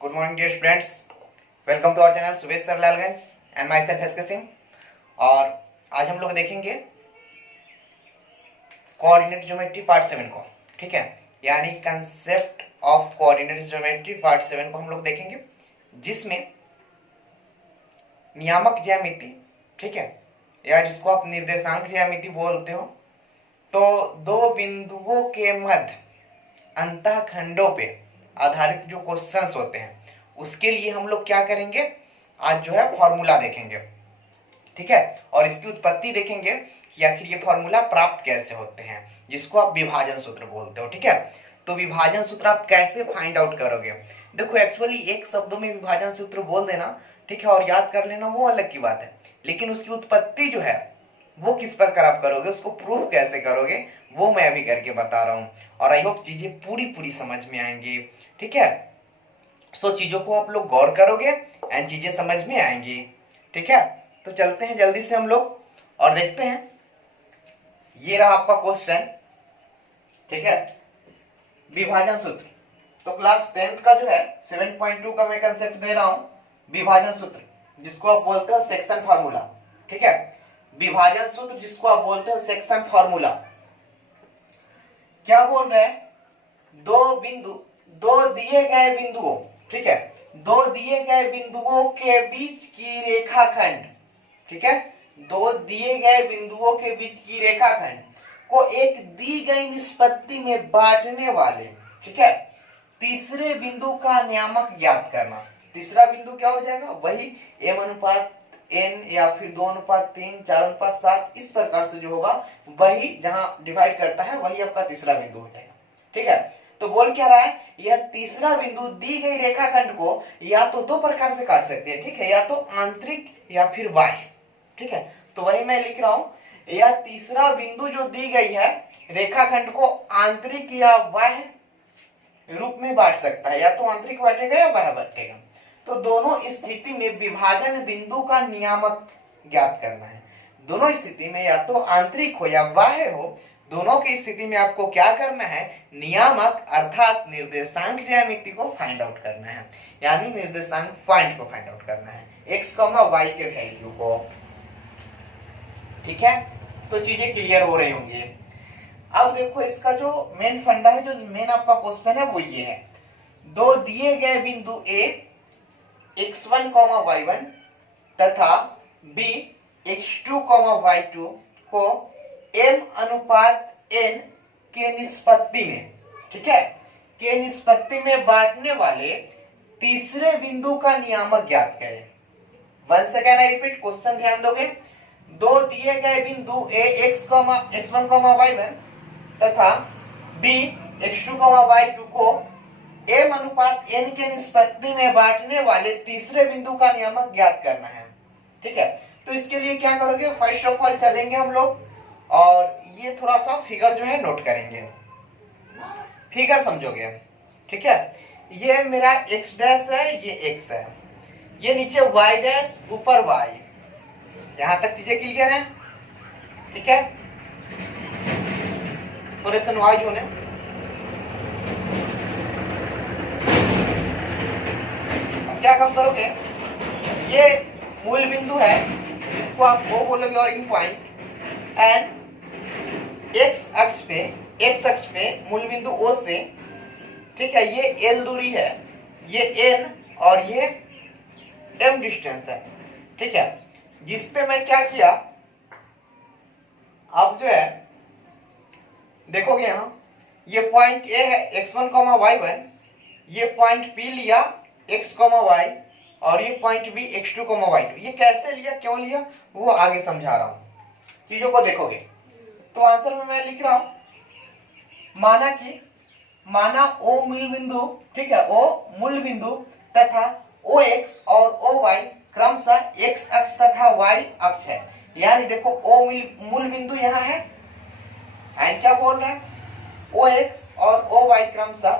Good morning dear friends. Welcome to our channel Subesh sir Lalganj and my self S के सिंह। और आज हम लोग देखेंगे कोऑर्डिनेट ज्योमेट्री पार्ट 7 को, ठीक है, यानी concept of coordinate geometry part 7 को हम लोग देखेंगे, जिसमें नियामक ज्यामिति, ठीक है, या जिसको आप निर्देशांक ज्यामिति बोलते हो, तो दो बिंदुओं के मध्य अंतःखंडों पे आधारित जो क्वेश्चंस होते हैं उसके लिए हम लोग क्या करेंगे, आज जो है फॉर्मूला देखेंगे, ठीक है, और इसकी उत्पत्ति देखेंगे कि आखिर ये फॉर्मूला प्राप्त कैसे होते हैं, जिसको आप विभाजन सूत्र बोलते हो, ठीक है। तो विभाजन सूत्र आप कैसे फाइंड आउट करोगे? देखो एक्चुअली एक शब्दों में विभाजन सूत्र बोल देना, ठीक है, और याद कर लेना वो अलग की बात है, लेकिन उसकी उत्पत्ति जो है वो किस प्रकार आप करोगे, उसको प्रूव कैसे करोगे, वो मैं अभी करके बता रहा हूं। और आई होप चीजें पूरी समझ में आएंगी, ठीक है। सो चीजों को आप लोग गौर करोगे एंड चीजें समझ में आएंगी, ठीक है। तो चलते हैं जल्दी से हम लोग और देखते हैं। ये रहा आपका क्वेश्चन, ठीक है, विभाजन सूत्र। तो क्लास 10th का जो है 7.2 का मैं कंसेप्ट दे रहा हूं, विभाजन सूत्र, जिसको आप बोलते हो सेक्शन फार्मूला, ठीक है। विभाजन सूत्र जिसको आप बोलते हो सेक्शन फार्मूला। क्या बोल रहे हैं? दो दिए गए बिंदुओं, ठीक है, दो दिए गए बिंदुओं के बीच की रेखाखंड, ठीक है, दो दिए गए बिंदुओं के बीच की रेखाखंड को एक दी गई निष्पत्ति में बांटने वाले, ठीक है, तीसरे बिंदु का नियामक ज्ञात करना। तीसरा बिंदु क्या हो जाएगा? वही m अनुपात n या फिर 2:3, 4:7, इस प्रकार से जो होगा वही जहां डिवाइड करता है वही आपका तीसरा बिंदु हो जाएगा, ठीक है। तो बोल क्या रहा है? यह तीसरा बिंदु दी गई रेखाखंड को या तो दो प्रकार से काट सकते हैं, ठीक है, या तो आंतरिक या फिर बाह्य, ठीक है। तो वही मैं लिख रहा हूं, यह तीसरा बिंदु जो दी गई है रेखाखंड को आंतरिक या बाह्य रूप में बांट सकता है, या तो आंतरिक बांटेगा या बाह्य बांटेगा। तो दोनों स्थिति में विभाजन बिंदु का नियामक ज्ञात करना है। दोनों स्थिति में या तो आंतरिक हो या बाह्य हो, दोनों की स्थिति में आपको क्या करना है? नियामक अर्थात निर्देशांक ज्यामिति को फाइंड आउट करना है, यानी निर्देशांक पॉइंट को फाइंड आउट करना है, x, y के वैल्यू को, ठीक है। तो चीजें क्लियर हो रही होंगी। अब देखो इसका जो मेन फंडा है, जो मेन आपका क्वेश्चन है वो ये है, दो दिए गए बिंदु a x1, y1 तथा b x2, y2 को m अनुपात n के निष्पत्ति में, ठीक है, के निष्पत्ति में बांटने वाले तीसरे बिंदु का नियामक ज्ञात करें। Once again I repeat, question ध्यान दोगे। दो दिए गए बिंदु a x1, y1 तथा b x2, y2 को m अनुपात n के निष्पत्ति में बांटने वाले तीसरे बिंदु का नियामक ज्ञात करना है, ठीक है। तो इसके लिए क्या करोगे? फर्स्ट ऑफ ऑल चलेंगे हम लोग और ये थोड़ा सा फिगर जो है नोट करेंगे, फिगर समझोगे, ठीक है। ये मेरा x डैश है, ये x है, ये नीचे y डैश, ऊपर y, यहां तक चीजें क्लियर है, ठीक है। थोड़े से नॉइज होने, अब क्या काम करोगे? ये मूल बिंदु है जिसको आप वो बोलोगे ऑरिजिन पॉइंट, एंड x अक्ष पे मूल बिंदु O से, ठीक है, ये L दूरी है, ये N और ये M डिस्टेंस है, ठीक है, जिसपे मैं क्या किया, आप जो है देखोगे यहां ये पॉइंट A है x1, y1, ये पॉइंट P लिया x, y, और ये पॉइंट B x2, y2। ये कैसे लिया, क्यों लिया, वो आगे समझा रहा हूं, चीजों को देखोगे। तो आंसर में मैं लिख रहा हूं, माना O मूल बिंदु, ठीक है, O मूल बिंदु तथा OX और OY क्रमशः x अक्ष तथा y अक्ष है। यानी देखो O मूल बिंदु यहाँ है, एंड क्या बोल रहे हैं? OX और OY क्रमशः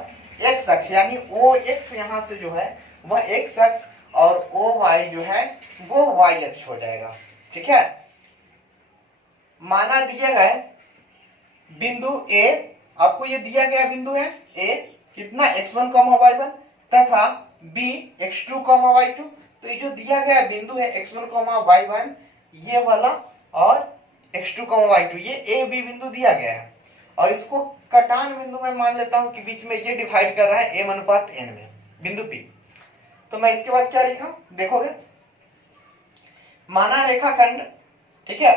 x अक्ष, यानी OX यहाँ से जो है वह x अक्ष और OY जो है वो y अक्ष हो जाएगा, ठीक है। माना दिया गया बिंदु A, आपको ये दिया गया बिंदु है A, कितना x1, y1 तथा बी x2 कॉमा y2। तो ये जो दिया गया बिंदु है x1 कॉमा y1 ये वाला और x2 कॉमा y2 ये ए बी बिंदु दिया गया है और इसको कटान बिंदु में मान लेता हूं कि बीच में ये डिवाइड कर रहा है m अनुपात n में बिंदु P। तो मैं इसके बाद क्या लिखा देखोगे, माना रेखाखंड, ठीक है,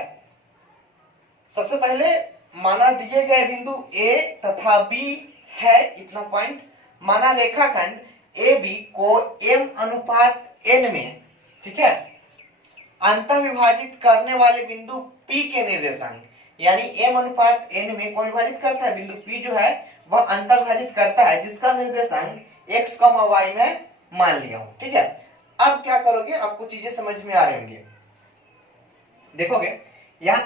सबसे पहले माना दिए गए बिंदु A तथा B है इतना पॉइंट, माना रेखाखंड AB को m अनुपात n में, ठीक है, अंतः विभाजित करने वाले बिंदु P के निर्देशांक यानी m अनुपात n में कौन विभाजित करता है, बिंदु P जो है वह अंतः विभाजित करता है जिसका निर्देशांक x, y में मान लिया हूं, ठीक है। अब क्या करोगे, आपको चीजें समझ में आ रही होंगी। देखोगे यहाँ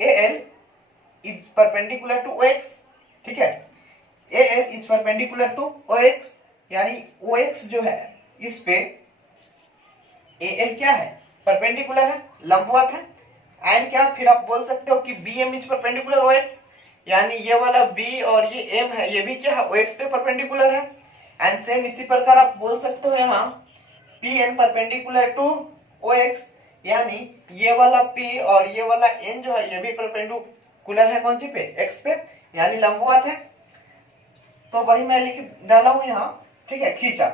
AL is perpendicular to OX, ठीक है, AL is perpendicular to OX यानी OX जो है इस पे AL क्या है, परपेंडिकुलर है, लंबवत है। एंड क्या, फिर आप बोल सकते हो कि BM is perpendicular OX यानी ये वाला B और ये M है ये भी क्या है, OX पे परपेंडिकुलर है। एंड सेम इसी प्रकार आप बोल सकते हो यहाँ PN परपेंडिकुलर टू OX यानी ये वाला P और ये वाला N जो है ये भी परपेंडिकुलर है कौन सी पे, X पे यानी लंबवत है। तो वही मैं लिख डाला हूं यहाँ, ठीक है, खींचा,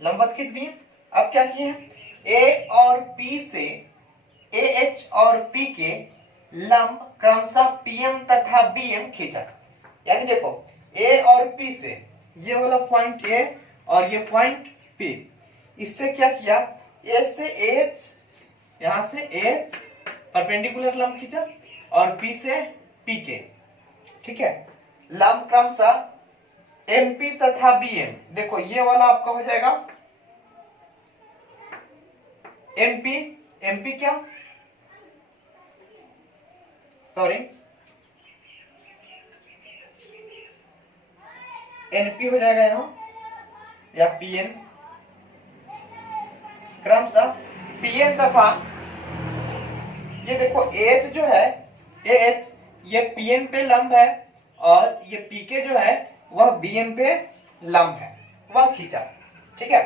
लंबवत खींच दिए। अब क्या किए हैं, A और P से AH और P के लंब क्रमशः PM तथा BM खींचा। यानी देखो A और P से ये वाला पॉइंट A और ये पॉइंट P, इससे क्या किया, A से AH, यहां से AH परपेंडिकुलर लंब खींचा और P से PK, ठीक है, लंब क्रमशः MP तथा BM। देखो ये वाला आपका हो जाएगा MP क्या, सॉरी NP हो जाएगा यहाँ या PN, क्रमशः PN तथा ये देखो AH जो है AH ये PN पे लंब है और ये PK जो है वह BM पे लंब है, वह खींचा, ठीक है।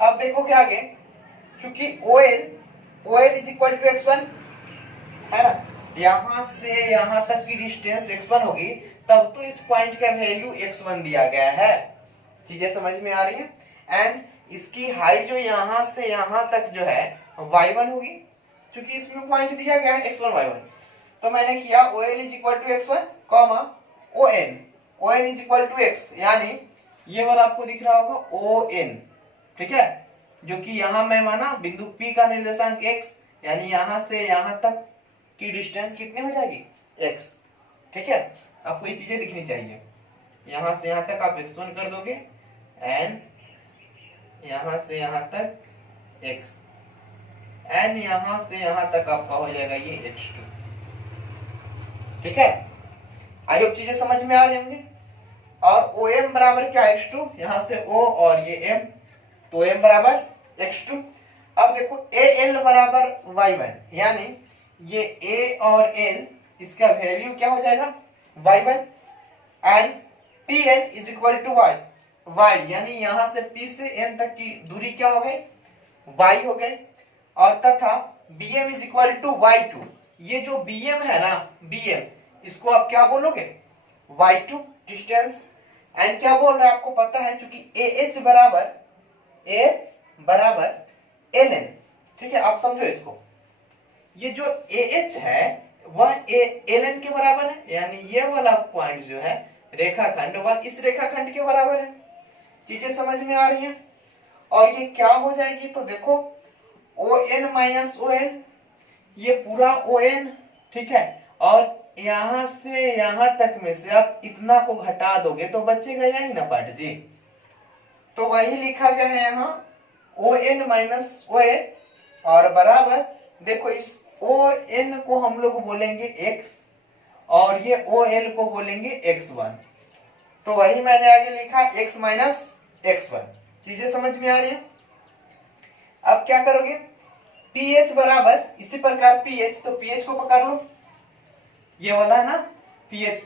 अब देखो क्या आगे, क्योंकि OL is equal to x1 है ना, यहां से यहां तक की डिस्टेंस x1 होगी तब तो इस पॉइंट का वैल्यू x1 दिया गया है, चीजें समझ में आ रही है। एंड इसकी हाइट जो यहां से यहां तक जो है y1 होगी क्योंकि इसमें पॉइंट दिया गया है x1 y1। तो मैंने किया OL is equal to x1 comma ON is equal to x यानी ये वाला आपको दिख रहा होगा ON, ठीक है, जो कि यहां मैं माना बिंदु P का निर्देशांक x यानी यहां से यहां तक की डिस्टेंस कितनी हो जाएगी x, ठीक है। आपको ये चीजें दिखनी चाहिए, यहां से यहां तक आप x1 कर दोगे एंड यहां से यहां तक x एंड यहां से यहां तक आपका हो जाएगा ये x2, ठीक है। आई होप चीजें समझ में आ रही होंगी। और OM बराबर क्या, x2, यहां से O और ये M, तो M बराबर x2। अब देखो AL बराबर y1 यानी ये A और L इसका वैल्यू क्या हो जाएगा y1 and PN is equal to y यानी यहां से P से N तक की दूरी क्या हो गई, y हो गई। और तथा BM is equal to y2, ये जो BM है ना BM, इसको आप क्या बोलोगे y2 डिस्टेंस। एंड क्या बोल रहा है आपको पता है, क्योंकि AH बराबर LN, ठीक है, आप समझो इसको, ये जो AH है वह LN के बराबर है यानी ये वाला पॉइंट जो है रेखाखंड वह इस रेखाखंड के बराबर है, चीजें समझ में आ रही हैं। और ये क्या हो जाएगी, तो देखो ON माइनस OL, ये पूरा ON, ठीक है, और यहां से यहां तक में से आप इतना को घटा दोगे तो बचेगा यही ना पार्ट जी, तो वही लिखा गया है यहाँ ON माइनस OL और बराबर, देखो इस ON को हम लोग बोलेंगे x और ये OL को बोलेंगे x1, तो वही मैंने आगे लिखा x माइनस x1, चीजें समझ में आ रही है। अब क्या करोगे, PH बराबर इसी प्रकार PH, तो PH को पकड़ लो, ये वाला है ना PH,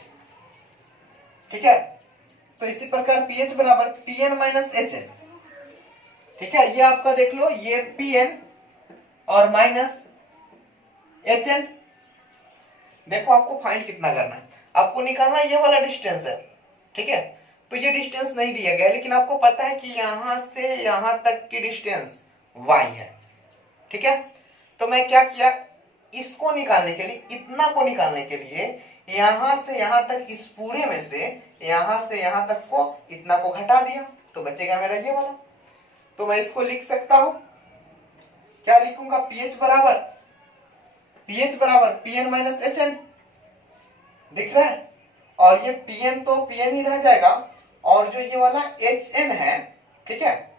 ठीक है, तो इसी प्रकार पीएच बराबर पीएन माइनस एचएन। ठीक है, ये आपका देख लो, ये पीएन और माइनस एचएन। देखो आपको फाइंड कितना करना है, आपको निकालना ये वाला डिस्टेंस है। ठीक है, तो ये डिस्टेंस नहीं दिया गया, लेकिन आपको पता है कि यहां से यहां तक की डिस्टेंस y है। ठीक है, तो मैं क्या किया, इसको निकालने के लिए, इतना को निकालने के लिए यहां से यहां तक, इस पूरे में से यहां से यहां तक को इतना को घटा दिया, तो बचेगा मेरा ये वाला। तो मैं इसको लिख सकता हूं, क्या लिखूंगा, पीएच बराबर पीएन माइनस एचएन। दिख रहा है, और ये पीएन तो पीएन ही रह जाएगा, और जो ये वाला एच एन है, ठीक है,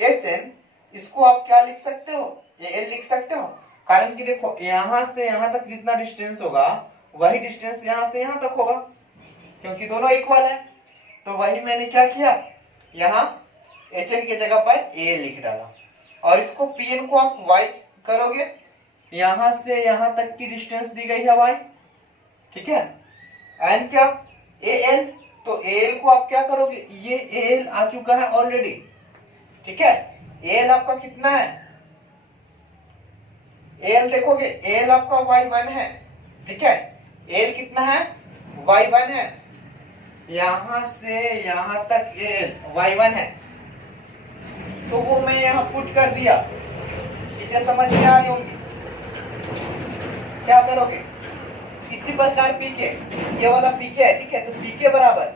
एच एन, इसको आप क्या लिख सकते हो, ये एल लिख सकते हो। कारण कि देखो यहां से यहां तक जितना डिस्टेंस होगा वही डिस्टेंस यहां से यहां तक होगा, क्योंकि दोनों इक्वल है। तो वही मैंने क्या किया, यहाँ एच एन की जगह पर ए लिख डाला, और इसको पीएन को आप वाई करोगे, यहां से यहां तक की डिस्टेंस दी गई है वाई। ठीक है, एन क्या, ए एल, तो ए एल को आप क्या करोगे, ये ए एल आ चुका है ऑलरेडी। ठीक है, ए एल आपका कितना है, ए एल देखोगे, ए एल आपका y1 है। ठीक है, ए एल कितना है, y1 है, यहां से यहां तक ए एल y1 है, तो वो मैं यहां पुट कर दिया। चीजें समझ में आ रही होंगी, क्या करोगे, इसी प्रकार पीके, ये वाला पीके है। ठीक है, तो पीके बराबर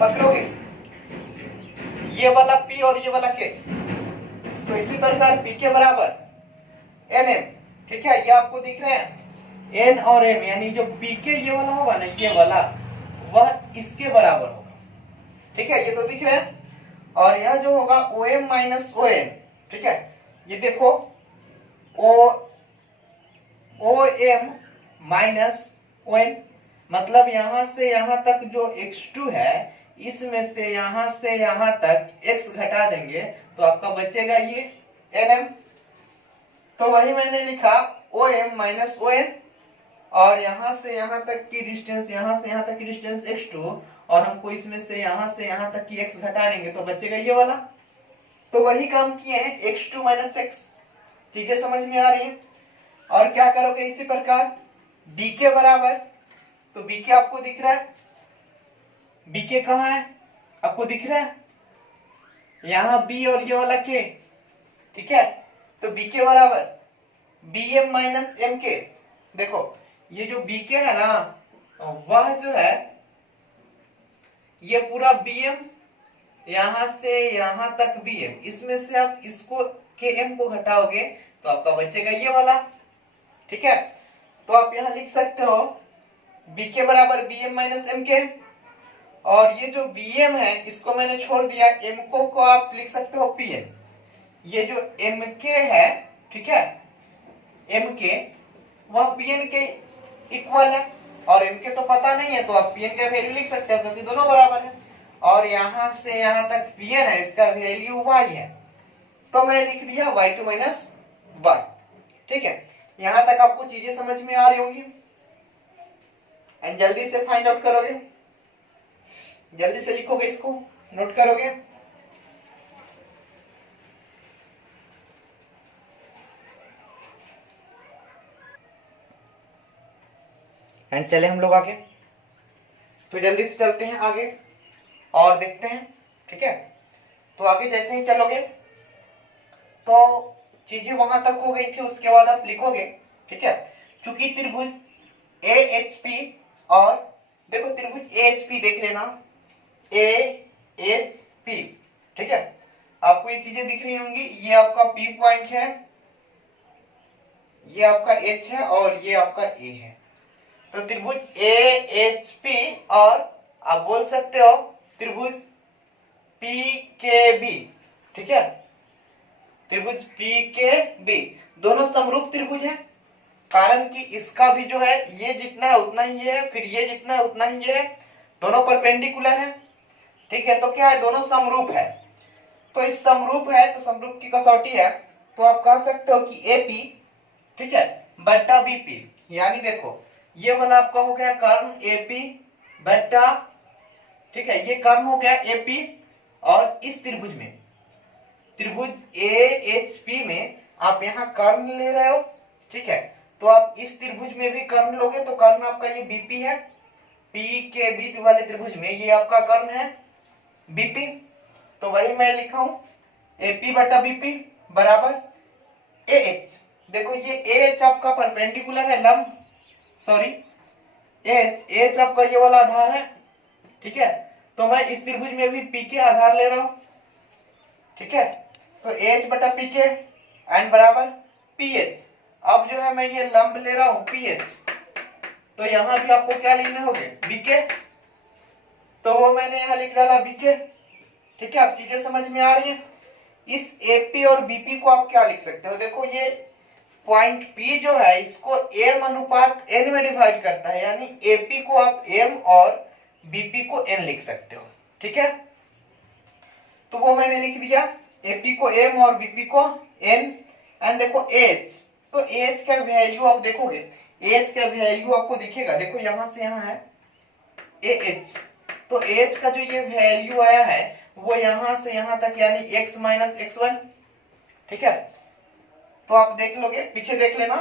पकड़ोगे ये वाला पी और ये वाला के, तो इसी प्रकार पीके बराबर एन एम। ठीक है, ये आपको दिख रहे हैं एन और एम, यानी जो पीके ये वाला होगा ना, ये वाला, वह इसके बराबर होगा। ठीक है, ये तो दिख रहे हैं, और यह जो होगा O M minus O N. ठीक है, ये देखो O M minus O N, मतलब यहां से यहां तक जो x2 है, इसमें से यहां तक x घटा देंगे तो आपका बचेगा ये nm। तो वही मैंने लिखा O M minus O N, और यहां से यहां तक की डिस्टेंस, यहां से यहां तक की डिस्टेंस x2, और हमको इसमें से यहां तक की x घटा देंगे तो बचेगा ये वाला। तो वही काम किए हैं, x2 माइनस x। चीजें समझ में आ रही हैं। और क्या करोगे, इसी प्रकार bk बराबर, तो bk आपको दिख रहा है, bk कहाँ है, आपको दिख रहा है, यहाँ b और ये वाला k। ठीक है, तो bk बराबर bm माइनस mk। देखो ये जो bk है ना, वह जो है ये पूरा bm, यहां से यहां तक bm, इसमें से आप इसको km को घटाओगे तो आपका बचेगा ये वाला। ठीक है, तो आप यहां लिख सकते हो bk बराबर bm माइनस mk, और ये जो bm है इसको मैंने छोड़ दिया, m को आप लिख सकते हो pn। ये जो mk है, ठीक है, mk वह pn के इक्वल है, और mk तो पता नहीं है, तो आप pn का वैल्यू लिख सकते हो क्योंकि दोनों बराबर है, और यहां से यहां तक pn है, इसका वैल्यू y है, तो मैं लिख दिया y2 माइनस y। ठीक है, यहां तक आपको चीजें समझ में आ रही होंगी, एंड जल्दी से फाइंड आउट करोगे, जल्दी से लिखोगे, इसको नोट करोगे। एंड चले हम लोग आगे, तो जल्दी से चलते हैं आगे और देखते हैं। ठीक है, तो आगे जैसे ही चलोगे तो चीजें वहां तक हो गई थी, उसके बाद आप लिखोगे। ठीक है, चूंकि त्रिभुज AHP, और देखो त्रिभुज AHP देख लेना, AHP। ठीक है, आपको ये चीजें दिख रही होंगी, ये आपका P पॉइंट है, ये आपका H है, और ये आपका A है। तो त्रिभुज AHP, और आप बोल सकते हो त्रिभुज PKB। ठीक है, त्रिभुज PKB दोनों समरूप त्रिभुज है, कारण कि इसका भी जो है ये जितना है उतना ही ये है, फिर ये जितना है उतना ही ये है, दोनों परपेंडिकुलर है। ठीक है, तो क्या है, दोनों समरूप है। तो इस समरूप है, तो समरूप की कसौटी है, तो आप कह सकते हो कि AP, ठीक है, बट्टा BP, यानी देखो ये वाला आपका हो गया कर्ण AP बट्टा ठीक है, ये कर्ण हो गया एपी। और इस त्रिभुज में, त्रिभुज ए एच पी में आप यहाँ कर्ण ले रहे हो, ठीक है, तो आप इस त्रिभुज में भी कर्ण लोगे तो कर्ण आपका ये बीपी है, पी के बीच वाले त्रिभुज में ये आपका कर्ण है बीपी। तो वही मैं लिखा हूं एपी बटा बीपी बराबर ए एच। देखो ये ए एच आपका परपेंडिकुलर है, लंब, सॉरी एच एच आपका ये वाला आधार है, ठीक है, तो मैं इस त्रिभुज में भी पी के आधार ले रहा हूं, ठीक है, तो एच बटा पी के एन बराबर पी एच। अब जो है मैं ये लंब ले रहा हूं पी एच, तो यहां भी आपको क्या लिखने होंगे बीके, तो वो मैंने यहां लिख डाला बीके, ठीक है। अब चीजें समझ में आ रही हैं। इस एपी और बीपी को आप क्या लिख सकते हो, देखो ये पॉइंट पी जो है इसको एम अनुपात एन में डिवाइड करता है, यानी एपी को आप एम और बीपी को एन लिख सकते हो, ठीक है, तो वो मैंने लिख दिया एपी को एम और बीपी को एन। एंड देखो एच, तो एच का वैल्यू आप देखोगे, एच का वैल्यू आपको दिखेगा, देखो यहां से यहां है ए एच, तो एच का जो ये वैल्यू आया है वो यहां से यहां तक यानी x माइनस x1, ठीक है, तो आप देख लोगे, पीछे देख लेना,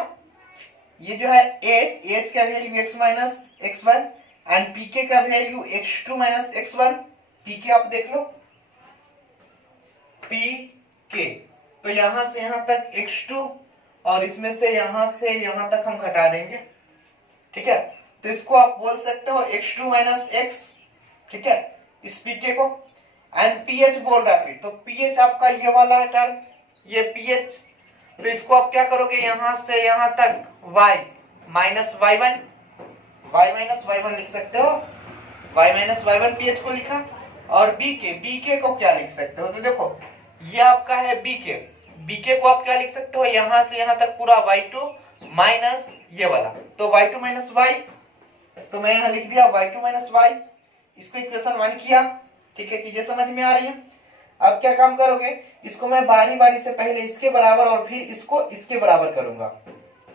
ये जो है एच का value x minus x1 and PK का वैल्यू x2 माइनस x1, पीके आप देख लो पीके, तो यहां से यहां तक x2 और इसमें से यहां तक हम घटा देंगे, ठीक है, तो इसको आप बोल सकते हो x2 माइनस x, ठीक है, इस पीके को। एंड पीएच बोल रहा है फिर, तो पीएच आपका ये वाला है टर्म, ये पीएच, तो इसको आप क्या करोगे यहां से यहां तक y minus y1, y minus y1 लिख सकते हो, y माइनस y1 पीएच को लिखा। और बीके को क्या लिख सकते हो, तो देखो ये आपका है बीके को आप क्या लिख सकते हो, यहां से यहां तक पूरा y2 माइनस ये वाला, तो y2 माइनस y, तो मैं यहां लिख दिया y2 माइनस y, इसको इक्वेशन 1 किया, ठीक है, चीजें समझ में आ रही हैं। अब क्या काम करोगे, इसको मैं बारी बारी से पहले इसके बराबर और फिर इसको इसके बराबर करूंगा,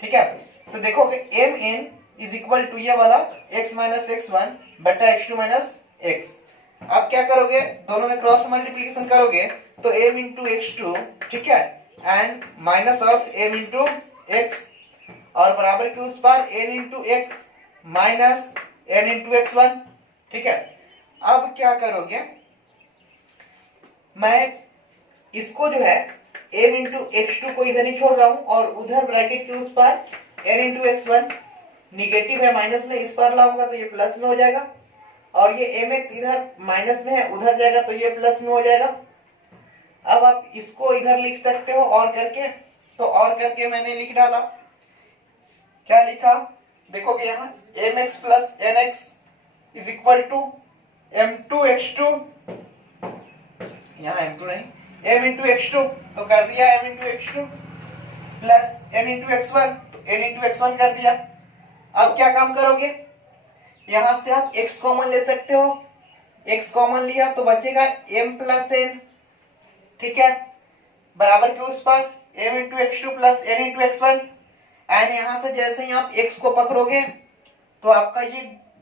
ठीक है, तो देखोगे M N is equal to ये वाला x माइनस x1 बटा x2 माइनस x। अब क्या करोगे, दोनों में क्रॉस मल्टीप्लीकेशन करोगे तो m इंटू x2, ठीक है, and minus of m into x, और बराबर के उस पर n into x minus n into x1, ठीक है। अब क्या करोगे, मैं इसको जो है m इंटू x2 को इधर ही छोड़ रहा हूं और उधर ब्रैकेट के उस पर n इंटू x1, निगेटिव है माइनस में, इस पर लाऊंगा तो ये प्लस में हो जाएगा, और ये mx इधर माइनस में है उधर जाएगा तो ये प्लस में हो जाएगा। अब आप इसको इधर लिख सकते हो और करके, तो और करके मैंने लिख डाला, क्या लिखा, देखोगे यहाँ mx plus nx is equal to m2 x2, यहाँ m2 नहीं, m इंटू x2, तो कर दिया m into x2 plus n into x1, तो n इंटू x1 कर दिया। अब क्या काम करोगे, यहां से आप x कॉमन ले सकते हो, x कॉमन लिया तो बचेगा m प्लस n, ठीक है, बराबर के उस पर m into x2 plus n into x1, and यहां से जैसे ही आप x को पकड़ोगे तो आपका ये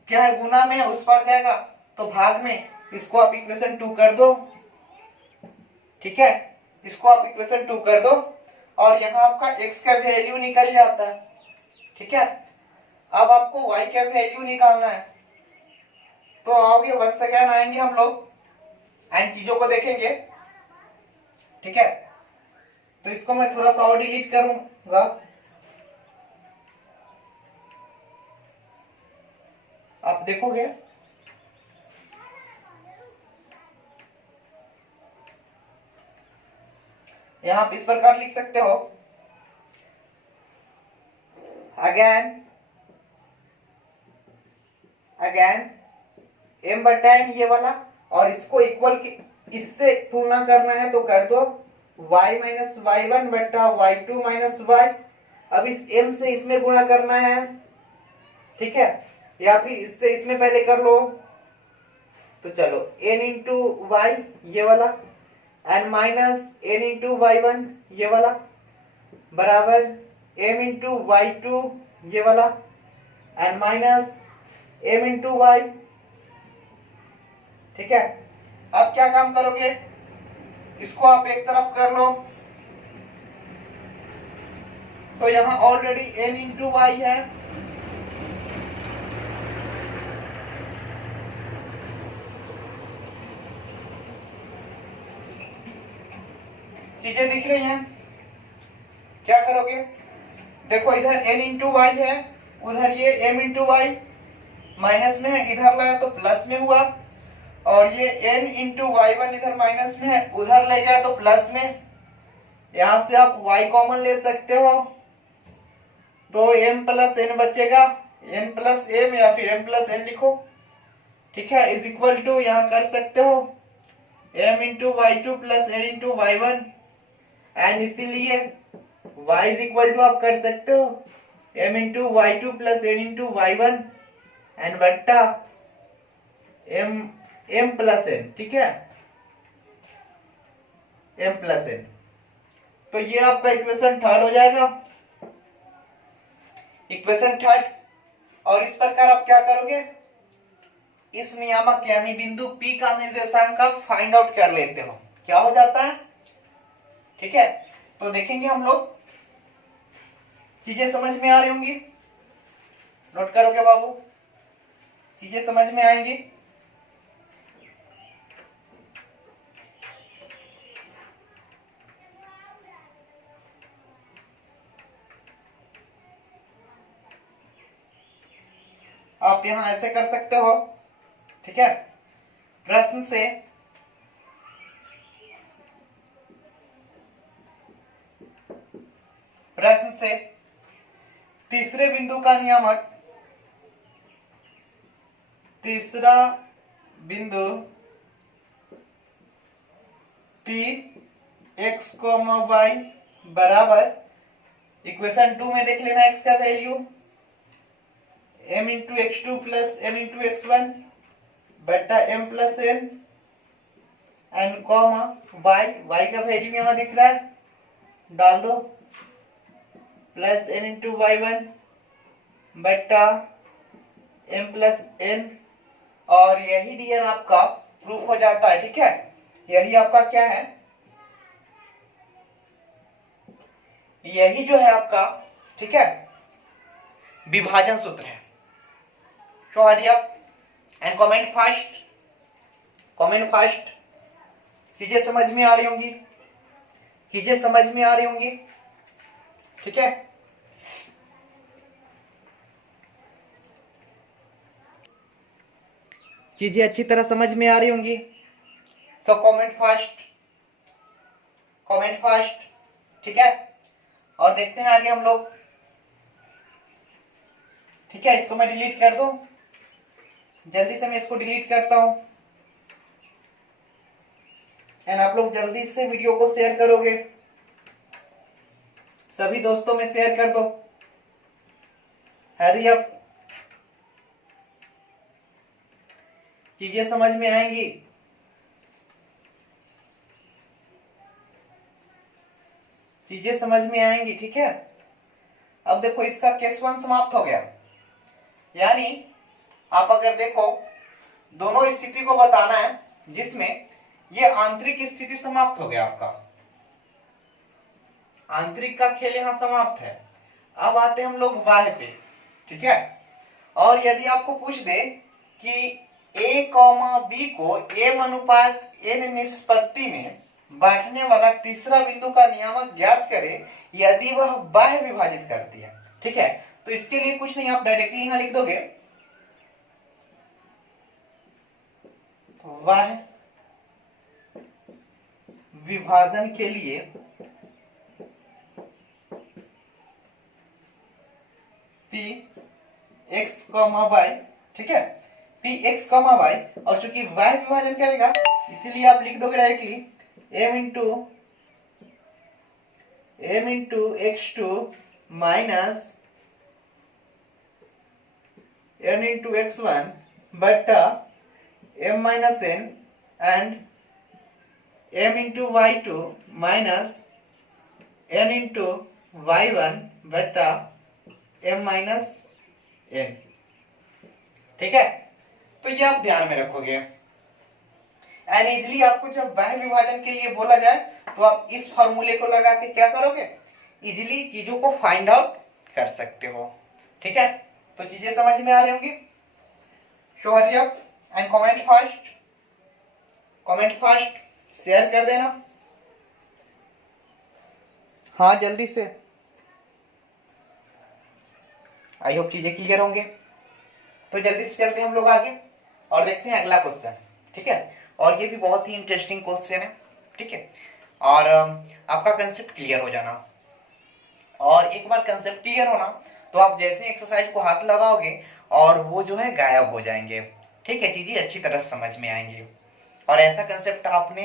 क्या है गुना में है, उस पर जाएगा तो भाग में, इसको आप इक्वेशन 2 कर दो, ठीक है, इसको आप इक्वेशन 2 कर दो और यहाँ आपका x का वैल्यू निकल जाता है, ठीक है। अब आपको y का वैल्यू निकालना है, तो आओगे वंस अगेन आएंगे हम लोग एंड चीजों को देखेंगे, ठीक है, तो इसको मैं थोड़ा सा और डिलीट करूंगा, आप देखोगे यहां आप इस प्रकार लिख सकते हो, अगेन m बटा n ये वाला, और इसको इक्वल इससे तुलना करना है तो कर दो y माइनस y1 बटा y2 माइनस y। अब इस m से इसमें गुणा करना है, ठीक है, या फिर इससे इसमें पहले कर लो, तो चलो n इंटू y ये वाला and minus n into y1 ये वाला बराबर m इंटू y2 ये वाला and minus m into y ठीक है, अब क्या काम करोगे, इसको आप एक तरफ कर लो, तो यहां ऑलरेडी n इंटू वाई है, चीजें दिख रही हैं, क्या करोगे, देखो इधर n इंटू वाई है, उधर ये m इंटू वाई माइनस में है, इधर लाया तो प्लस में हुआ, और ये n इंटू वाई वन इधर माइनस में है, उधर ले गया तो प्लस में, यहां से आप y कॉमन ले सकते हो, तो m प्लस n बचेगा, n प्लस m या फिर m प्लस n लिखो, ठीक है, इज इक्वल टू यहां कर सकते हो m into Y two plus n into Y one, and इसीलिए y इज इक्वल टू आप कर सकते हो m into Y two plus n into Y one and बट्टा m प्लस n, ठीक है, m प्लस n, तो ये आपका इक्वेशन थर्ड हो जाएगा, इक्वेशन थर्ड। और इस प्रकार आप क्या करोगे, इस नियामक यानी बिंदु P का निर्देशांक आप फाइंड आउट कर लेते हो, क्या हो जाता है, ठीक है, तो देखेंगे हम लोग, चीजें समझ में आ रही होंगी, नोट करोगे बाबू, चीजें समझ में आएंगी, आप यहां ऐसे कर सकते हो, ठीक है, प्रश्न से तीसरे बिंदु का नियामक, तीसरा बिंदु P x y बराबर, इक्वेशन 2 में देख लेना x का value m into x two plus m into X one बट्टा m plus n and comma y का वैल्यू यहां दिख रहा है, डाल दो, plus n into Y one बट्टा m प्लस n, और यही डियर आपका प्रूफ हो जाता है, ठीक है, यही आपका क्या है, यही जो है आपका, ठीक है, विभाजन सूत्र है। So hurry up and comment fast, comment fast, चीजें समझ में आ रही होंगी, चीजें समझ में आ रही होंगी, ठीक है, चीजें अच्छी तरह समझ में आ रही होंगी, so comment fast, comment fast, ठीक है, और देखते हैं आगे हम लोग, ठीक है, इसको मैं डिलीट कर दूं, जल्दी से मैं इसको डिलीट करता हूं, एंड आप लोग जल्दी से वीडियो को शेयर करोगे, सभी दोस्तों में शेयर कर दो, हरी अप, चीजें समझ में आएंगी, चीजें समझ में आएंगी, ठीक है। अब देखो इसका केस वन समाप्त हो गया, यानी आप अगर देखो दोनों स्थिति को बताना है जिसमें ये आंतरिक स्थिति समाप्त हो गया, आपका आंतरिक का खेल यहां समाप्त है। अब आते हम लोग बाह्य पे, ठीक है, और यदि आपको पूछ दे कि a, b को m अनुपात n निष्पत्ति में बांटने वाला तीसरा बिंदु का नियामक ज्ञात करें यदि वह बाह्य विभाजित करती है, ठीक है, तो इसके लिए कुछ नहीं, आप डायरेक्टली यहां लिख दोगे बाह्य विभाजन के लिए P x, y, ठीक है, P x, y, और चूंकि y विभाजन करेगा इसीलिए आप लिख दोगे directly m into x two minus n into X one बट्टा m minus n and m into Y two minus n into Y one बट्टा m माइनस n, ठीक है, तो ये आप ध्यान में रखोगे, एंड इजिली आपको जब वह विभाजन के लिए बोला जाए तो आप इस फॉर्मूले को लगा के क्या करोगे, इजिली चीजों को फाइंड आउट कर सकते हो। ठीक है, तो चीजें समझ में आ रही होंगी। Show hurry up and comment fast, share कर देना। हाँ जल्दी से, आई होप चीजें क्लियर होंगे। तो जल्दी से चलते हैं हम लोग आगे और देखते हैं अगला क्वेश्चन। ठीक है, और ये भी बहुत ही इंटरेस्टिंग क्वेश्चन है। ठीक है, और आपका कंसेप्ट क्लियर हो जाना, और एक बार कंसेप्ट क्लियर होना तो आप जैसे एक्सरसाइज को हाथ लगाओगे और वो जो है गायब हो जाएंगे। ठीक है, चीजें अच्छी तरह समझ में आएंगी, और ऐसा कंसेप्ट आपने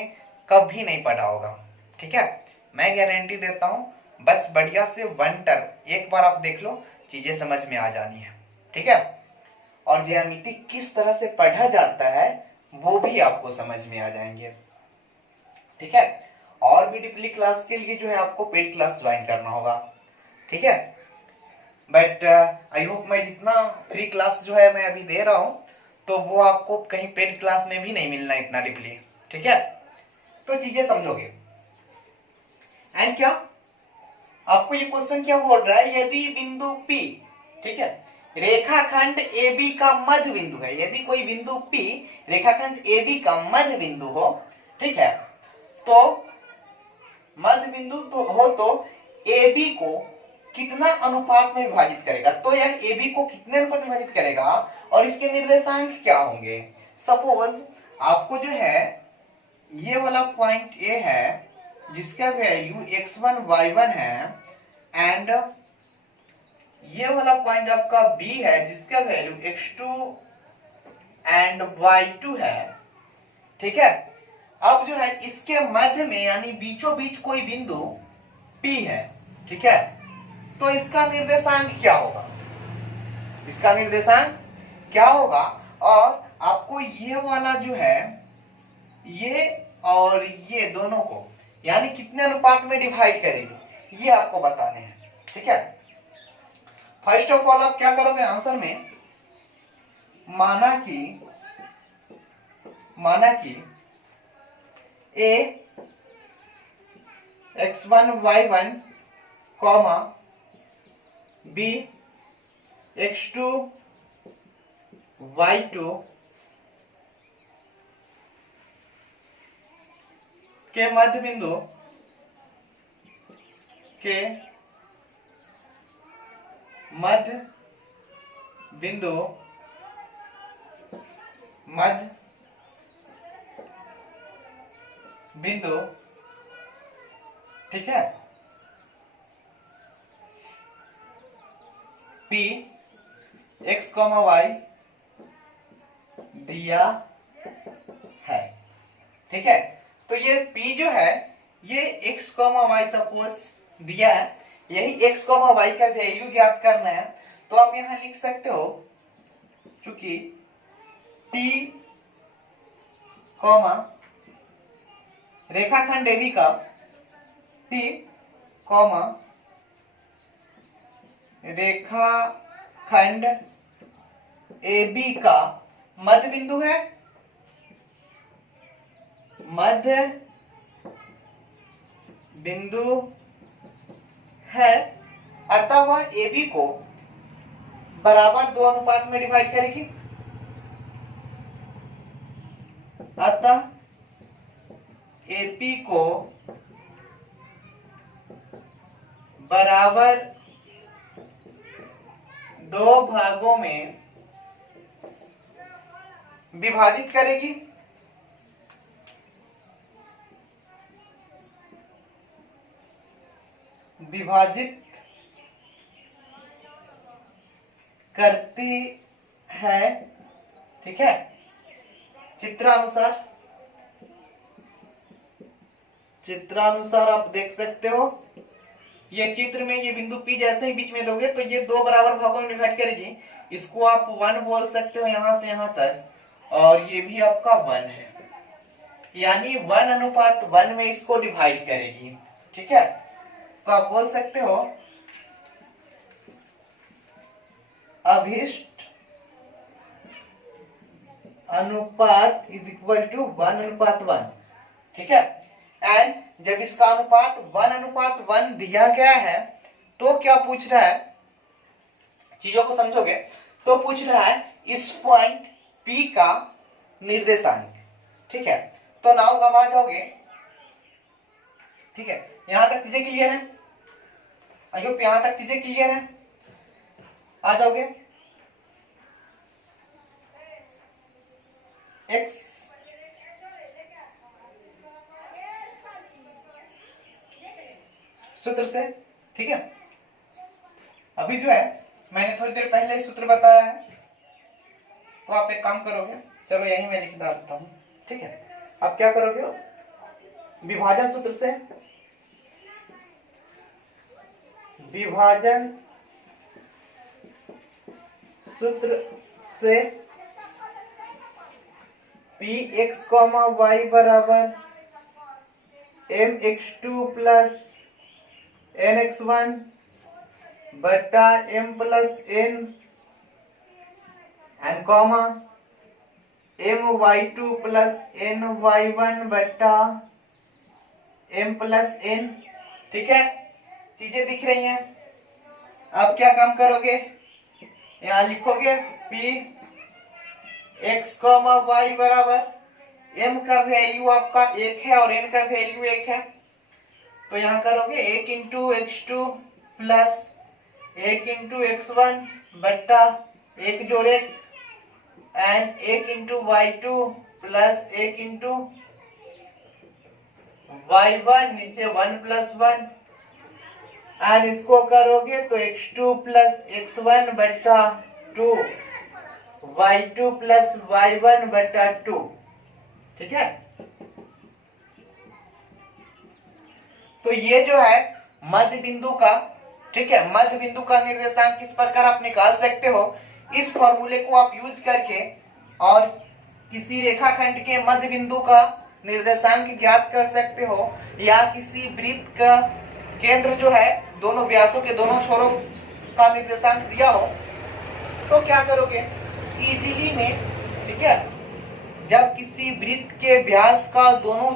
कभी नहीं पढ़ा होगा। ठीक है, मैं गारंटी देता हूं, बस बढ़िया से वन टर्म एक बार आप देख लो, चीजें समझ में आ जानी है। ठीक है, और ज्यामिति किस तरह से पढ़ा जाता है वो भी आपको समझ में आ जाएंगे। ठीक है, और भी डीपली क्लास के लिए जो है आपको पेड क्लास ज्वाइन करना होगा। ठीक है, बट आई होप मैं जितना फ्री क्लास जो है मैं अभी दे रहा हूं तो वो आपको कहीं पेड क्लास में भी नहीं मिलना इतना डीपली। ठीक है, तो चीजें समझोगे। एंड क्या आपको ये क्वेश्चन क्या बोल रहा है, यदि बिंदु P, ठीक है, रेखाखंड AB का मध्य बिंदु है, यदि कोई बिंदु P रेखाखंड AB का मध्य बिंदु हो, ठीक है, तो मध्य बिंदु तो हो तो AB को कितना अनुपात में विभाजित करेगा, तो यह AB को कितने अनुपात में विभाजित करेगा और इसके निर्देशांक क्या होंगे। सपोज आपको जो है ये वाला पॉइंट A है जिसका वैल्यू x1 y1 है, एंड ये वाला पॉइंट आपका B है जिसका वैल्यू x2 एंड y2 है। ठीक है, अब जो है इसके मध्य में यानी बीचों बीच कोई बिंदु P है। ठीक है, तो इसका निर्देशांक क्या होगा, इसका निर्देशांक क्या होगा, और आपको ये वाला जो है ये और ये दोनों को यानी कितने अनुपात में डिवाइड करेगी ये आपको बताने हैं। ठीक है, फर्स्ट ऑफ ऑल आप क्या करोगे आंसर में, माना कि A x1 y1 comma B x2 y2 के मध्य बिंदु ठीक है P x, y दिया है। ठीक है, तो ये P जो है ये x, y सपोज दिया है, यही x, y का वैल्यू ज्ञात करना है। तो आप यहां लिख सकते हो क्योंकि P रेखाखंड AB का P रेखाखंड AB का मध्य बिंदु है, मध्य बिंदु है, अतः वह AB को बराबर 2 अनुपात में डिवाइड करेगी, अतः AP को बराबर 2 भागों में विभाजित करेगी। विभाजित करती है। ठीक है, चित्रानुसार आप देख सकते हो ये चित्र में ये बिंदु P जैसे ही बीच में दोगे तो ये 2 बराबर भागों में डिवाइड करेगी। इसको आप 1 बोल सकते हो यहां से यहां तक, और ये भी आपका 1 है, यानी 1:1 में इसको डिवाइड करेगी। ठीक है, तो आप बोल सकते हो अभिष्ट अनुपात इज इक्वल टू 1:1। ठीक है, एंड जब इसका अनुपात 1:1 दिया गया है तो क्या पूछ रहा है, चीजों को समझोगे तो पूछ रहा है इस पॉइंट P का निर्देशांक। ठीक है, तो नाउ कब आ जाओगे। ठीक है, यहां तक चीजें क्लियर है, आई होप यहां तक चीजें क्लियर है, आ जाओगे। x सूत्र से। ठीक है, अभी जो है मैंने थोड़ी देर पहले सूत्र बताया है, तो आप एक काम करोगे, चलो यही मैं लिख डालता हूं। ठीक है, अब क्या करोगे, विभाजन सूत्र से, विभाजन सूत्र से px, y बराबर mx2 प्लस nx1 बटा m plus n and comma my2 plus ny1 बटा m प्लस n। ठीक है, चीजें दिख रही हैं। अब क्या काम करोगे, यहां लिखोगे p x, y बराबर m का वैल्यू आपका 1 है और n का वैल्यू 1 है, तो यहां करोगे 1 into x2 plus 1 into x1 बट्टा 1 जोड़े and 1 into y2 plus 1 into y1 नीचे 1 प्लस 1 एंड इसको करोगे तो x2 प्लस x1 बट्टा 2 y2 प्लस y1 बटा 2। ठीक है, तो ये जो है मध्य बिंदु का, ठीक है, मध्य बिंदु का निर्देशांक किस प्रकार आप निकाल सकते हो, इस फॉर्मूले को आप यूज करके और किसी रेखाखंड के मध्य बिंदु का निर्देशांक ज्ञात कर सकते हो, या किसी वृत्त का केंद्र जो है दोनों व्यासों के दोनों छोरों का निर्देशांक दिया हो, तो क्या करोगे इजीली में। ठीक है, जब किसी वृत्त के व्यास का दोनों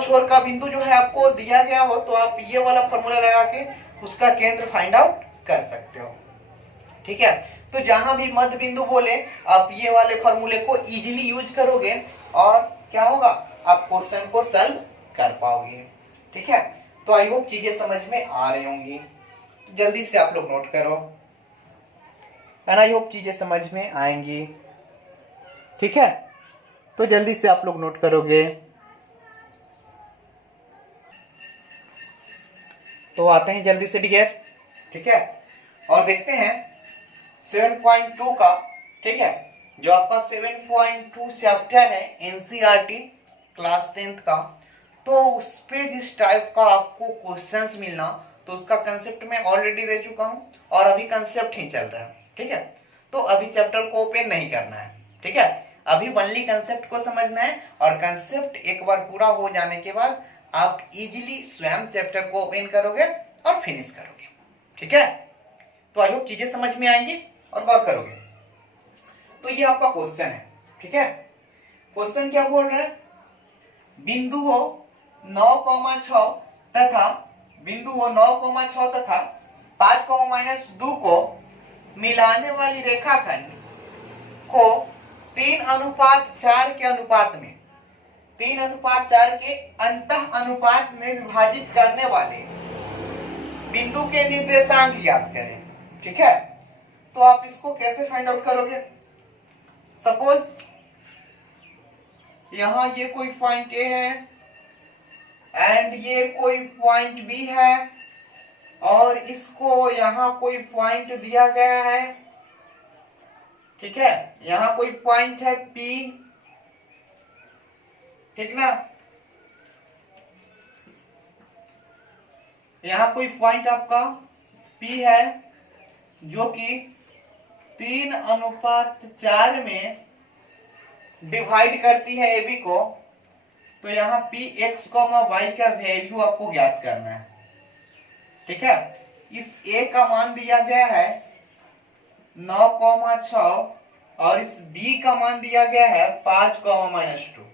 छोर का बिंदु जो है आपको दिया गया हो, तो आप ये वाला फॉर्मूला लगा के उसका केंद्र फाइंड आउट कर सकते हो। ठीक है, तो जहां भी मध्य बिंदु बोले आप ये वाले फॉर्मूले को इजीली यूज करोगे और क्या होगा, आप क्वेश्चन को सॉल्व कर पाओगे। ठीक है, तो आई होप चीजें समझ में आ रही होंगी, तो जल्दी से आप लोग नोट करो, एंड आई होप चीजें समझ में आएंगी। ठीक है, तो जल्दी से आप लोग नोट करोगे। तो आते हैं जल्दी से डियर। ठीक है, और देखते हैं 7.2 का। ठीक है, जो आपका 7.2 चैप्टर है एनसीईआरटी क्लास 10th का, तो उस पे जिस टाइप का आपको क्वेश्चंस मिलना, तो उसका कंसेप्ट मैं ऑलरेडी दे चुका हूं और अभी कंसेप्ट ही चल रहा है। ठीक है, तो अभी चैप्टर को ओपन नहीं करना है। ठीक है, अभी ओनली कंसेप्ट को समझना है, और कंसेप्ट एक बार पूरा हो जाने के बाद आप इजीली स्वयं चैप्टर को ओपन करोगे और फिनिश करोगे। ठीक है, तो आई होप चीजें समझ में आएंगी और गौर करोगे। तो ये आपका क्वेश्चन है। ठीक है, क्वेश्चन क्या बोल रहा है, बिंदुओं 9,6 तथा 5,-2 को मिलाने वाली रेखाखंड को 3:4 के अनुपात में 3:4 के अंतः अनुपात में विभाजित करने वाले बिंदु के निर्देशांक ज्ञात करें। ठीक है, तो आप इसको कैसे फाइंड आउट करोगे, सपोज यहां ये कोई पॉइंट ए है एंड ये कोई पॉइंट बी है, और इसको यहां कोई पॉइंट दिया गया है। ठीक है, यहां कोई पॉइंट है P, ठीक ना, यहां कोई पॉइंट आपका P है जो कि 3:4 में डिवाइड करती है AB को, तो यहां Px, y का वैल्यू आपको ज्ञात करना है। ठीक है, इस A का मान दिया गया है 9,6 और इस b का मान दिया गया है 5 -2।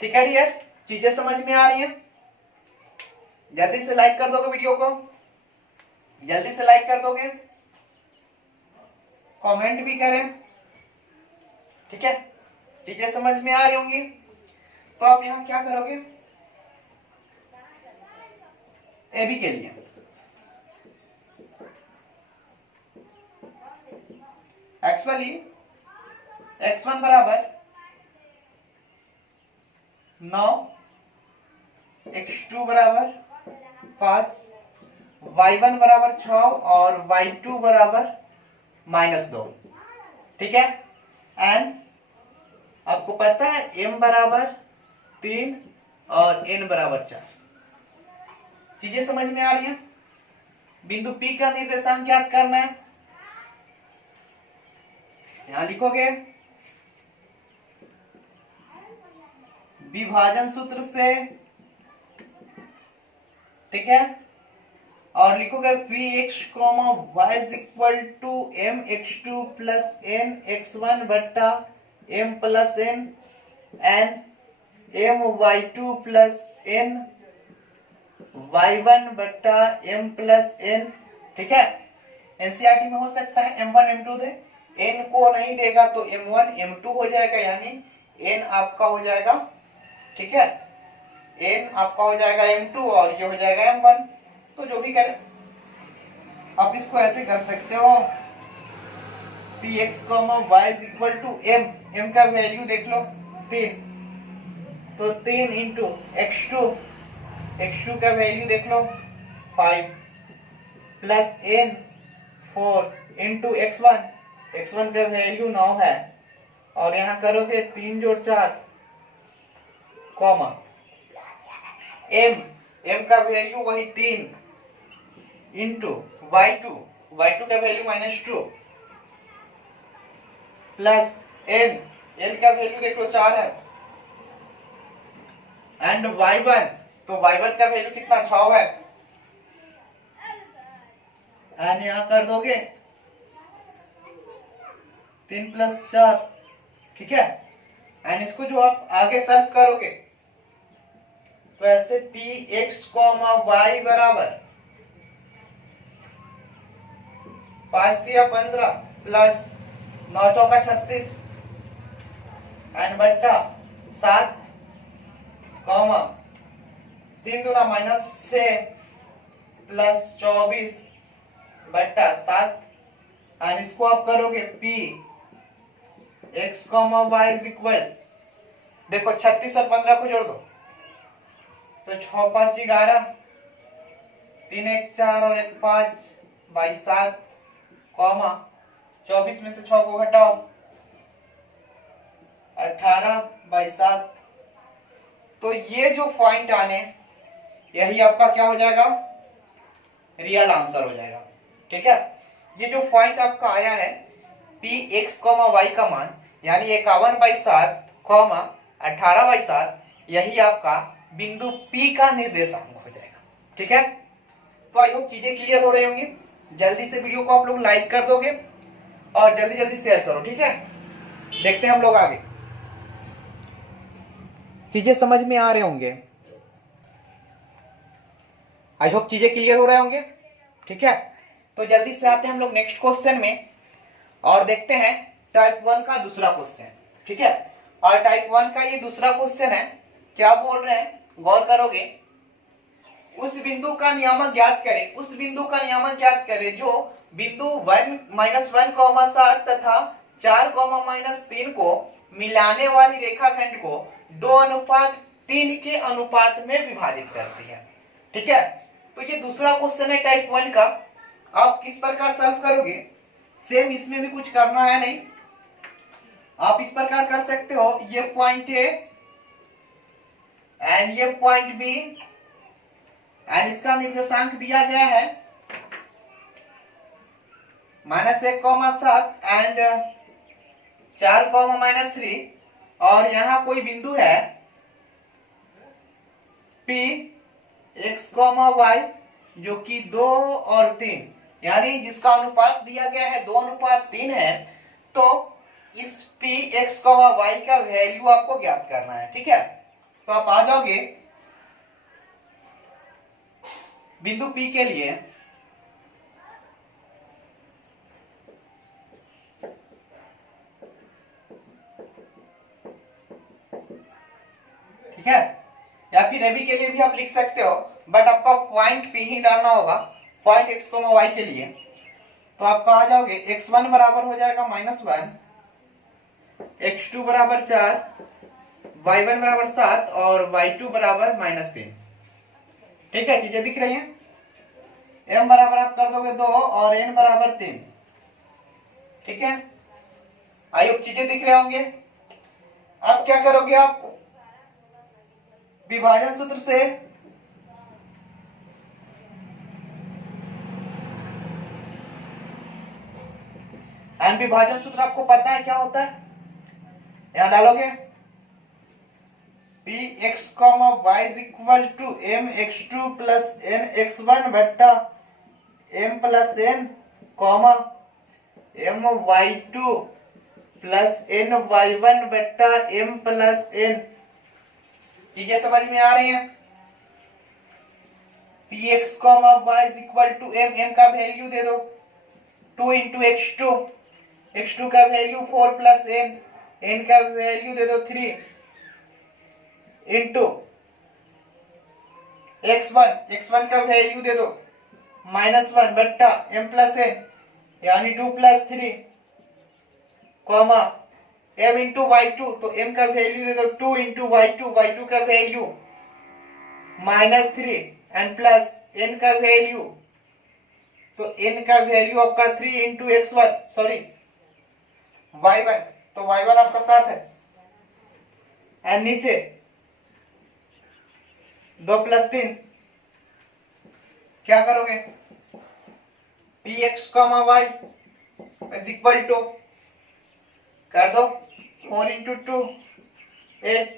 ठीक है डियर, चीजें समझ में आ रही हैं? जल्दी से लाइक कर दोगे वीडियो को, जल्दी से लाइक कर दोगे, कमेंट भी करें। ठीक है, चीजें समझ में आ रही होंगी। तो आप यहां क्या करोगे, ए बी के लिए एक्स वैल्यू x1 बराबर 9, x2 बराबर 5, y1 बराबर 6 और y2 बराबर -2। ठीक है, एंड आपको पता है m बराबर 3 और n बराबर 4। चीजें समझ में आ रही हैं? बिंदु P का निर्देशांक ज्ञात करना है। यहां लिखोगे विभाजन सूत्र से, ठीक है, और लिखोगे P x comma Y is equal to M x two plus N x one बट्टा M plus N and M Y two plus N Y one बट्टा एम प्लस एन। ठीक है, एनसीईआरटी में हो सकता है m1 m2 दे, n को नहीं देगा तो m1 m2 हो जाएगा, यानी n आपका हो जाएगा, ठीक है, n आपका हो जाएगा m2 और ये हो जाएगा m1। तो जो भी करें आप इसको ऐसे कर सकते हो, P X Y is equal to M, m का वैल्यू देख लो 3, तो 3 इंटू x2 का वैल्यू देख लो 5 प्लस n 4 इंटू x1 का वैल्यू 9 है, और यहाँ करोगे 3 जोड़ 4 कॉमा m का वैल्यू वही 3 इंटू y2 का वैल्यू -2 प्लस n का वैल्यू देखो 4 है, एंड y1, तो y1 का वैल्यू कितना 6 है, एंड यहां कर दोगे 3 + 4। ठीक है, एंड इसको जो आप आगे सॉल्व करोगे तो ऐसे पी एक्स वाई बराबर 5 × 15 प्लस 9 × 36 एंड बट्टा 7 3 × -6 प्लस 24 बट्टा 7, एंड इसको आप करोगे P X Y is equal, देखो 36 और 15 को जोड़ दो तो 6 × 5 = 11, 3 × 1 = 4 और 1 × 5 बाई 7 कॉमा 24 में से 6 को घटाओ 18 बाई 7। तो ये जो पॉइंट आने, यही आपका क्या हो जाएगा, रियल आंसर हो जाएगा। ठीक है, ये जो पॉइंट आपका आया है पी एक्स वाई का मान, यानी 51/7 18/7, यही आपका बिंदु P का निर्देशांक हो जाएगा। ठीक है, तो आई होप चीजें क्लियर हो रही होंगी। जल्दी से वीडियो को आप लोग लाइक कर दोगे और जल्दी जल्दी शेयर करो। ठीक है, देखते हैं हम लोग आगे। चीजें समझ में आ रहे होंगे, आई होप चीजें क्लियर हो रहे होंगे। ठीक है, तो जल्दी से आते हैं हम लोग नेक्स्ट क्वेश्चन में और देखते हैं टाइप 1 का दूसरा क्वेश्चन। ठीक है, और टाइप 1 का ये दूसरा क्वेश्चन है, क्या बोल रहे हैं, गौर करोगे, उस बिंदु का नियामक ज्ञात करें, उस बिंदु का नियामक ज्ञात करें जो बिंदु 1 -1, 7 तथा 4, -3 को मिलाने वाली रेखाखंड को 2:3 के अनुपात में विभाजित करती है। ठीक है, तो ये दूसरा क्वेश्चन है टाइप 1 का। आप किस प्रकार सॉल्व करोगे, सेम इसमें भी कुछ करना है नहीं, आप इस प्रकार कर सकते हो, ये पॉइंट ए एंड ये पॉइंट बी, एंड इसका निर्देशांक दिया गया है -1, 7 एंड 4, -3, और यहां कोई बिंदु है P x, y जो कि 2 और 3, यानी जिसका अनुपात दिया गया है 2:3 है। तो इस पी एक्स कॉमा वाई का वैल्यू आपको ज्ञात करना है। ठीक है, तो आप आ जाओगे बिंदु पी के लिए। ठीक है, या फिर एबी के लिए भी आप लिख सकते हो, बट आपका पॉइंट पी ही डालना होगा, पॉइंट एक्स कोमा वाई के लिए। तो आप कहा जाओगे x1 बराबर हो जाएगा -1, x2 बराबर 4, y1 बराबर 7 और y2 बराबर -3। ठीक है, चीजें दिख रही हैं। m बराबर आप कर दोगे 2 और n बराबर 3। ठीक है, आई होप चीजें दिख रहे होंगे। अब क्या करोगे आप, विभाजन सूत्र से एंड विभाजन सूत्र आपको पता है क्या होता है, यहां डालोगे P x comma Y is equal to M x two plus N x one बट्टा M plus n comma m Y two plus N Y one बट्टा एम प्लस एन। चीजें समझ में आ रही हैं। P x comma Y is equal to m, m का value दे दो 2 इंटू एक्स टू का वैल्यू 4 प्लस एन, एन का वैल्यू दे दो 3 इंटू x1 का वैल्यू दे दो -1 बट्टा m प्लस एन यानी 2 plus 3 comma m into y2, तो m का वैल्यू दे दो 2 इंटू y2 का वैल्यू -3 एंड प्लस n का वैल्यू, तो n का वैल्यू आपका 3 इंटू x1 सॉरी y1, तो y1 आपका 7 है एंड नीचे 2 प्लस 3 क्या करोगे, P x comma Y is equal to कर दो 4 इंटू 2 8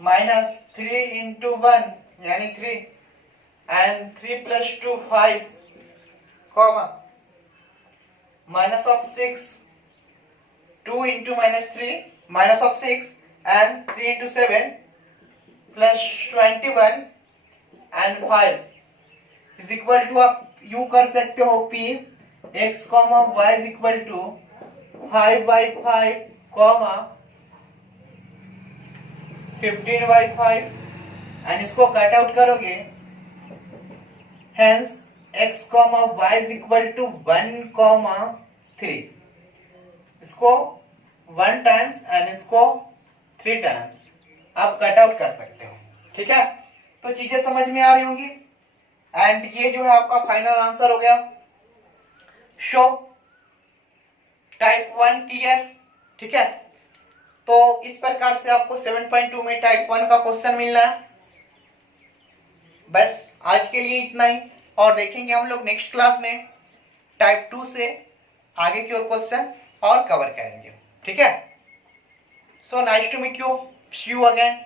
माइनस 3 इंटू 1 यानी 3 and 3 plus 2 5 comma minus of 6 2 into -3 minus of 6 and 3 into 7 plus 21 and 5 is equal to, आप यू कर सकते हो P x comma Y is equal to 5/5 comma 15/5 and इसको cut out करोगे, hence x comma Y is equal to 1,3। इसको 1 times and इसको 3 times आप कट आउट कर सकते हो। ठीक है, तो चीजें समझ में आ रही होंगी एंड ये जो है आपका फाइनल आंसर हो गया। Show type 1 clear. ठीक है, तो इस प्रकार से आपको 7.2 में टाइप 1 का क्वेश्चन मिलना है। बस आज के लिए इतना ही, और देखेंगे हम लोग नेक्स्ट क्लास में टाइप 2 से आगे की ओर क्वेश्चन और कवर करेंगे। ठीक है, so nice to meet you, see you again.